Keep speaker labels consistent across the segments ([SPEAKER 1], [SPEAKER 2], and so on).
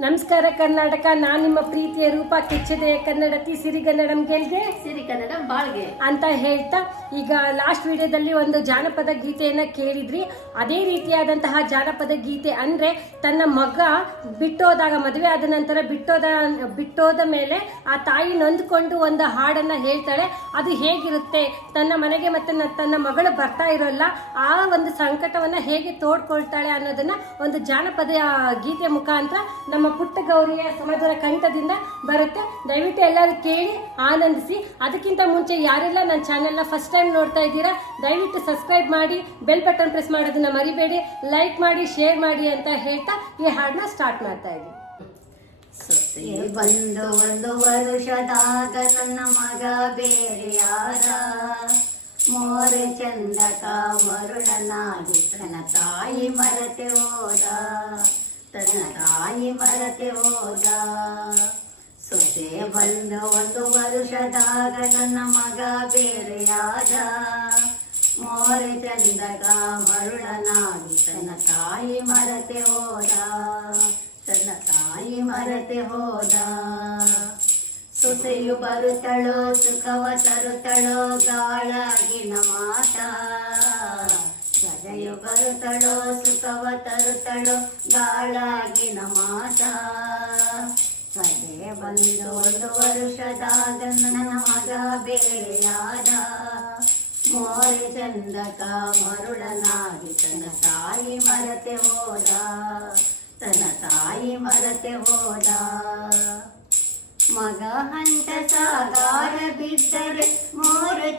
[SPEAKER 1] ನಮಸ್ಕಾರ ಕರ್ನಾಟಕ ನಾನು ನಿಮ್ಮ ಪ್ರೀತಿಯ ರೂಪ ಕೆಚ್ಚದೆ ಕನ್ನಡತಿ ಸಿರಿಗನ್ನಡಂ ಗೆಲ್ಗೆ
[SPEAKER 2] ಸಿರಿ ಕನ್ನಡ ಬಾಳ್ಗೆ.
[SPEAKER 1] ಅಂತ ಹೇಳ್ತಾ ಈಗ ಲಾಸ್ಟ್ ವಿಡಿಯೋದಲ್ಲಿ ಒಂದು ಜಾನಪದ ಗೀತೆಯನ್ನ ಕೇಳಿದ್ರಿ. ಅದೇ ರೀತಿಯಾದಂತಹ ಜಾನಪದ ಗೀತೆ ಅಂದ್ರೆ ತನ್ನ ಮಗ ಬಿಟ್ಟೋದಾಗ ಮದುವೆ ಆದ ನಂತರ ಬಿಟ್ಟೋದ ಬಿಟ್ಟೋದ ಮೇಲೆ ಆ ತಾಯಿ ನೊಂದ್ಕೊಂಡು ಒಂದು ಹಾಡನ್ನ ಹೇಳ್ತಾಳೆ. ಅದು ಹೇಗಿರುತ್ತೆ? ತನ್ನ ಮನೆಗೆ ಮತ್ತೆ ತನ್ನ ಮಗಳು ಬರ್ತಾ ಇರೋಲ್ಲ. ಆ ಒಂದು ಸಂಕಟವನ್ನ ಹೇಗೆ ತೋಡ್ಕೊಳ್ತಾಳೆ ಅನ್ನೋದನ್ನ ಒಂದು ಜಾನಪದ ಗೀತೆ ಮುಖಾಂತರ ನಮ್ಮ ಪುಟ್ಟ ಗೌರಿಯ ಸಮಾಜದ ಕಂಠದಿಂದ ಬರುತ್ತೆ. ದಯವಿಟ್ಟು ಎಲ್ಲರೂ ಕೇಳಿ, ಆನಂದಿಸಿ. ಅದಕ್ಕಿಂತ ಮುಂಚೆ ಯಾರೆಲ್ಲ ನನ್ನ ಚಾನೆಲ್ನ ಫಸ್ಟ್ ಟೈಮ್ ನೋಡ್ತಾ ಇದ್ದೀರಾ, ದಯವಿಟ್ಟು ಸಬ್ಸ್ಕ್ರೈಬ್ ಮಾಡಿ ಬೆಲ್ ಬಟನ್ ಪ್ರೆಸ್ ಮಾಡೋದನ್ನ ಮರಿಬೇಡಿ ಲೈಕ್ ಮಾಡಿ ಶೇರ್ ಮಾಡಿ ಅಂತ ಹೇಳ್ತಾ ಈ ಹಾಡನ್ನ ಸ್ಟಾರ್ಟ್ ಮಾಡ್ತಾ ಇದ್ದೀನಿ.
[SPEAKER 2] ಬಂದು ಒಂದು ವರುಷದಾಗ ನನ್ನ ಮಗ ಬೇರೆಯಾದ ಮೋರೆ ಚಂದಕ ಮರುಳನಾಗಿ ತನ್ನ ತಾಯಿ ಮರತೆ ಹೋದ ಮರತೆ ಹೋದ. ಸೊಸೆ ಬಂದು ಒಂದು ವರುಷದಾಗ ನನ್ನ ಮಗ ಬೇರೆಯಾದ. ಮೋರೆ ಚಂದಗ ಮರುಳನಾಗಿ ತನ್ನ ತಾಯಿ ಮರತೆ ಹೋದ. ತನ್ನ ತಾಯಿ ಮರತೆ ಹೋದ. ಸೊಸೆಯು ಬರುತ್ತಳೋ, ಸುಖವ ತರುತ್ತಳೋ, ಗಾಳಾಗಿ ಸೊಸೆಯು ಬರುತ್ತಳೋ ಸುಖವ ತರುತ್ತಳೋ ಗಾಳಾಗಿ ನಮಾತ ಸದೆ ಬಂದು ಒಂದು ವರುಷದಾಗ ನನ್ನ ಮಗ ಬೇರೆಯಾದ ಮೋರೆ ಚಂದಕ ಮರುಳನಾಗಿ ತನ್ನ ತಾಯಿ ಮರತೆ ಹೋದ, ತನ್ನ ತಾಯಿ ಮರತೆ ಹೋದ. ಮಗ ಹಂತ ಸಾಗಾರ ಬಿದ್ದರೆ ಮೋರೆ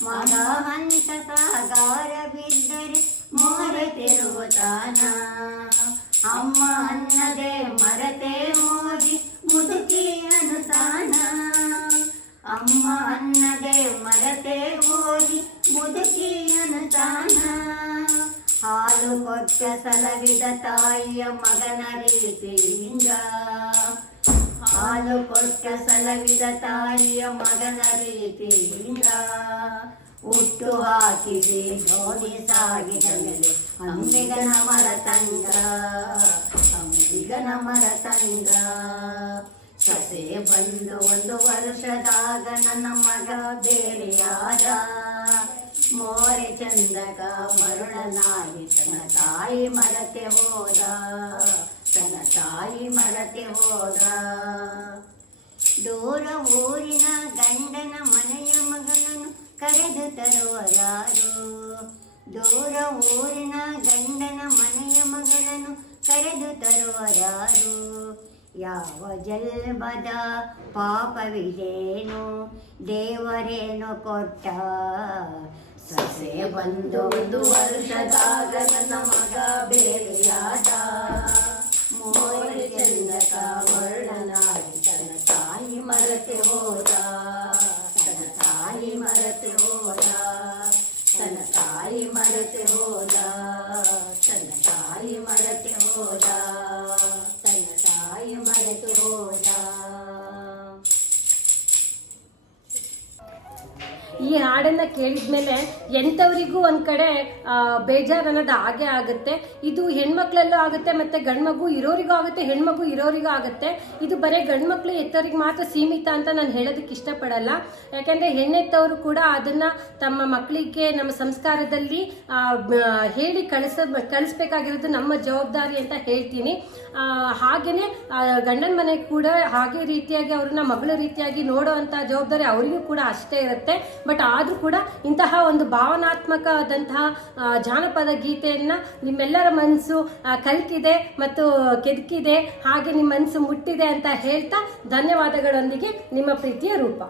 [SPEAKER 2] ತಿರುತ್ತಾನ ಮಗ ಹಂತ ಸಾಗಾರ ಬಿದ್ದರೆ ಮೋರೆ ತಿರುತ್ತಾನ ಅಮ್ಮ ಅನ್ನದೆ ಮರತೆ ಹೋಗಿ ಮುದುಕಿ ಅನುತಾನ ಅಮ್ಮ ಅನ್ನದೆ ಮರತೆ ಹೋಗಿ ಮುದುಕಿ ಅನುತಾನ ಹಾಲು ಕೊಟ್ಟ ಸಲವಿದ ತಾಯಿಯ ಮಗನ ರೀತಿಯಿಂದ ಹಾಲು ಕೊಟ್ಟ ಸಲವಿದ ತಾಯಿಯ ಮಗನ ರೀತಿಯಿಂದ ಹುಟ್ಟು ಹಾಕಿದೆ ಜೋಡಿ ಸಾಗಿದ ಮೇಲೆ. ಅಂಬಿಗನ ಮರ ತಂಗ ಅಂಬಿಗನ ಮರ ತಂಗ ಸಸೆ ಬಂದು ಒಂದು ವರ್ಷದಾಗ ನನ್ನ ಮಗ ಬೇರೆಯಾದ. ಮೋರೆ ಚಂದಕ ಮರುಳನಾಗಿ ತನ್ನ ತಾಯಿ ಮರತೆ ಹೋದ. ತನ್ನ ತಾಯಿ ಮರತೆ ಹೋದ. ಊರಿನ ಗಂಡನ ಮನೆಯ ಮಗನನ್ನು ಕರೆದು ತರುವರಾರು ದೂರ ಊರಿನ ಗಂಡನ ಮನೆಯ ಮಗಳನ್ನು ಕರೆದು ತರುವರಾರು ಯಾವ ಜನ್ಮದ ಪಾಪವಿದೇನು? ದೇವರೇನು ಕೊಟ್ಟ? ಸೊಸೆ ಬಂದು ಒಂದು ವರ್ಷದಾಗ ನನ್ನ ಮಗ ಬೇರೆಯಾದ. ತಾಯಿ ಮರತೆ
[SPEAKER 1] ಈ ಹಾಡನ್ನ ಕೇಳಿದ್ಮೇಲೆ ಎಂಥವರಿಗೂ ಒಂದು ಕಡೆ ಬೇಜಾರು ಅನ್ನೋದು ಹಾಗೆ ಆಗುತ್ತೆ. ಇದು ಹೆಣ್ಮಕ್ಳಲ್ಲೂ ಆಗುತ್ತೆ ಮತ್ತೆ ಗಂಡ್ಮಗು ಇರೋರಿಗೂ ಆಗುತ್ತೆ, ಹೆಣ್ಮಗು ಇರೋರಿಗೂ ಆಗುತ್ತೆ. ಇದು ಬರೀ ಗಂಡ್ಮಕ್ಳು ಎತ್ತವ್ರಿಗೆ ಮಾತ್ರ ಸೀಮಿತ ಅಂತ ನಾನು ಹೇಳೋದಕ್ಕೆ ಇಷ್ಟಪಡಲ್ಲ. ಯಾಕೆಂದರೆ ಹೆಣ್ಣೆತ್ತವರು ಕೂಡ ಅದನ್ನ ತಮ್ಮ ಮಕ್ಕಳಿಗೆ ನಮ್ಮ ಸಂಸ್ಕಾರದಲ್ಲಿ ಹೇಳಿ ಕಳಿಸ, ಕಳಿಸ್ಬೇಕಾಗಿರೋದು ನಮ್ಮ ಜವಾಬ್ದಾರಿ ಅಂತ ಹೇಳ್ತೀನಿ. ಹಾಗೆಯೇ ಗಂಡನ ಮನೆ ಕೂಡ ಹಾಗೆ ರೀತಿಯಾಗಿ ಅವ್ರನ್ನ ಮಗಳ ರೀತಿಯಾಗಿ ನೋಡುವಂತ ಜವಾಬ್ದಾರಿ ಅವರಿಗೂ ಕೂಡ ಅಷ್ಟೇ ಇರುತ್ತೆ. ಬಟ್ ಆದ್ರೂ ಕೂಡ ಇಂತಹ ಒಂದು ಭಾವನಾತ್ಮಕವಾದಂತಹ ಜಾನಪದ ಗೀತೆಯನ್ನು ನಿಮ್ಮೆಲ್ಲರ ಮನಸ್ಸು ಕಲ್ಕಿದೆ ಮತ್ತು ಕೆದಕಿದೆ, ಹಾಗೆ ನಿಮ್ಮ ಮನಸ್ಸು ಮುಟ್ಟಿದೆ ಅಂತ ಹೇಳ್ತಾ ಧನ್ಯವಾದಗಳೊಂದಿಗೆ ನಿಮ್ಮ ಪ್ರೀತಿಯ ರೂಪ.